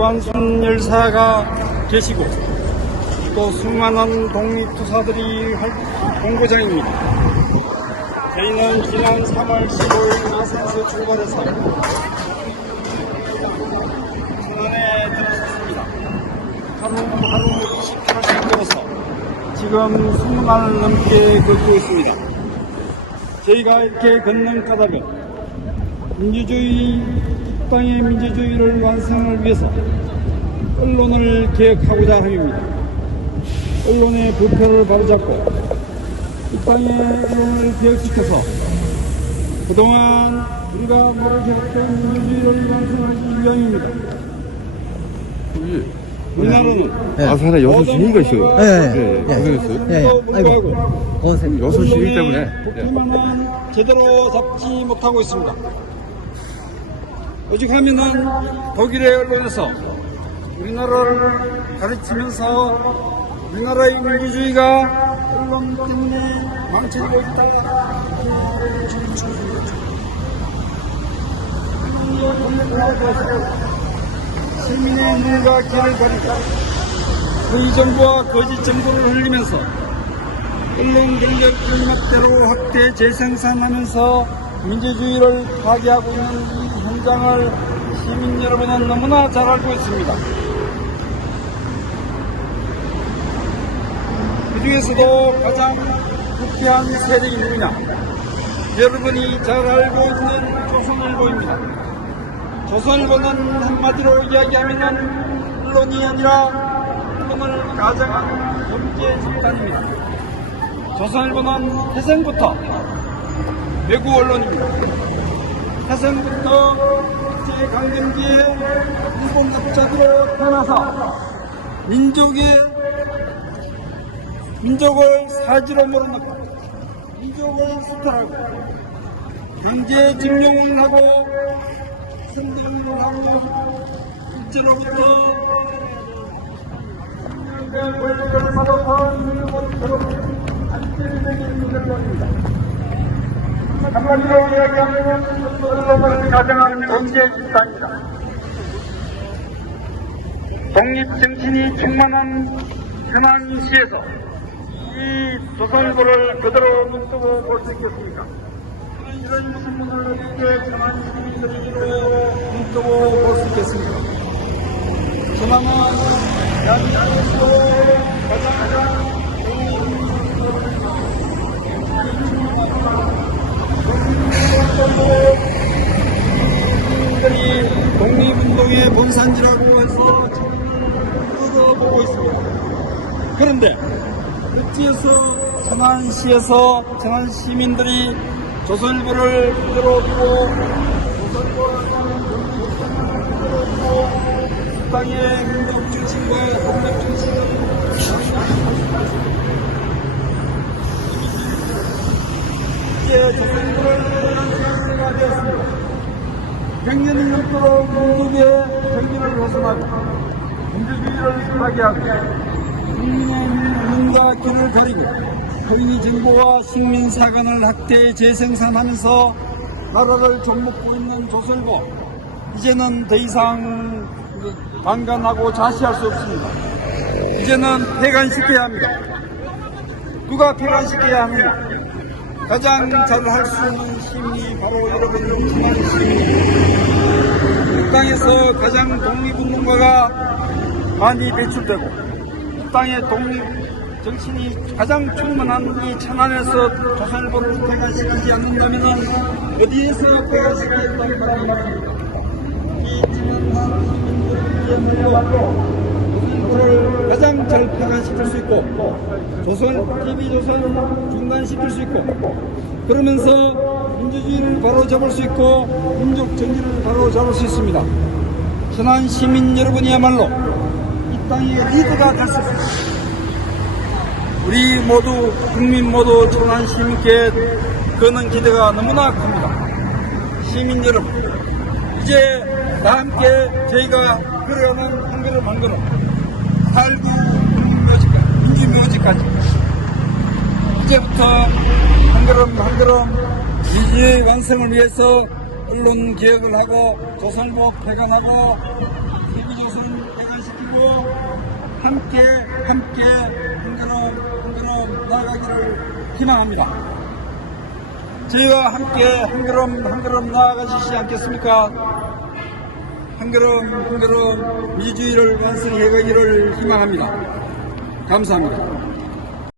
이관순 열사가 계시고 또 수많은 독립투사들이 활- 본고장입니다. 저희는 지난 3월 15일 마산에서 출발해서 천안에 들어섰습니다. 하루 하루 20km씩 걸어서 지금 20날 넘게 걷고 있습니다. 저희가 이렇게 걷는 까닭은 민주주의, 이 땅의 민주주의를 완성을 위해서 언론을 개혁하고자 함입니다. 언론의 부패를 바로잡고 이 땅의 언론을 개혁시켜서 그동안 우리가 모르겠던 민주주의를 완성하기 위함입니다. 우리나라는 아산에 여섯 시위가 있어요. 예, 예, 예, 예. 고생했어요. 예, 예. 아이고, 고생. 여섯 시위 때문에. 부피만은 제대로 잡지 못하고 있습니다. 오직 하면은 독일의 언론에서 우리나라를 가르치면서 우리나라의 민주주의가 언론 때문에 망쳐지고 있다. 시민의 눈과 귀를 가리고 그 정부와 거짓 정보를 흘리면서 언론 경력 일막대로 확대 재생산하면서 민주주의를 파괴하고 있는 이 현장을 시민 여러분은 너무나 잘 알고 있습니다. 그 중에서도 가장 부패한 세력이 누구냐? 여러분이 잘 알고 있는 조선일보입니다. 조선일보는 한마디로 이야기하면 언론이 아니라 언론을 가장한 범죄 집단입니다. 조선일보는 태생부터 외국 언론입니다. 태생부터 일제강점기에 일본 납작으로 태어나서 민족의 민족을 사지로 몰아넣고 민족을 수탈하고 강제징용을 하고 선동을 하고 일제로부터 권력을 받아서 한마디로 이야기하면 언론을 가장하는 범죄 집단이다. 독립정신이 충만한 현안 시에서 이 조선일보를 그대로 눈뜨고 볼 수 있겠습니까? 이런 신문을 어떻게 천안 시민들로 눈뜨고 볼 수 있겠습니까? 천안은 대한민국에서 독립운동의 본산지라고 해서 끌어보고 있습니다. 그런데 어찌해서 천안시에서 천안 시민들이 조선일보를 그대로 두고 이 땅의 민족 중심과 독립 중심을 이제 조선일보를 시대가 되었습니다. 100년이 넘도록 민족의 정신을 벗어나고 민주주의를 파괴하고 국민의 눈과 귀를 가리고 허위 정보와 식민 사관을 학대 재생산하면서 나라를 좀먹고 있는 조선일보 이제는 더 이상 방관하고 자시할 수 없습니다. 이제는 폐간시켜야 합니다. 누가 폐간시켜야 합니까? 가장 잘할 수 있는 시민이 바로 여러분 천안 시민입니다. 이 땅에서 가장 독립운동가가 많이 배출되고 이 땅의 독립 정신이 가장 충만한 이 천안에서 조선일보를 폐간시키지 않는다면 어디에서 폐간시키겠다는 말입니까? 이 천안 시민들의 조선 일보를 가장 잘 폐간시킬 수 있고 조선 TV 조선 중단시킬 수 있고 그러면서 민주주의를 바로 잡을 수 있고 민족 정신을 바로 잡을 수 있습니다. 천안 시민 여러분이야말로 이 땅의 수 있습니다. 우리 모두 국민 모두 천안 시민께 거는 기대가 너무나 큽니다. 시민 여러분 이제 다 함께 저희가 그려오는 한 걸음 한 걸음 살구 묘지까지 민주 묘지까지 이제부터 한 걸음 한 걸음 민주주의 완성을 위해서 언론 개혁을 하고 조선일보 폐간하고 TV조선 함께 함께 한 걸음 한 걸음 나아가기를 희망합니다. 저희와 함께 한 걸음 한 걸음 나아가시지 않겠습니까? 한 걸음 한 걸음 민주주의를 완성해 가기를 희망합니다. 감사합니다.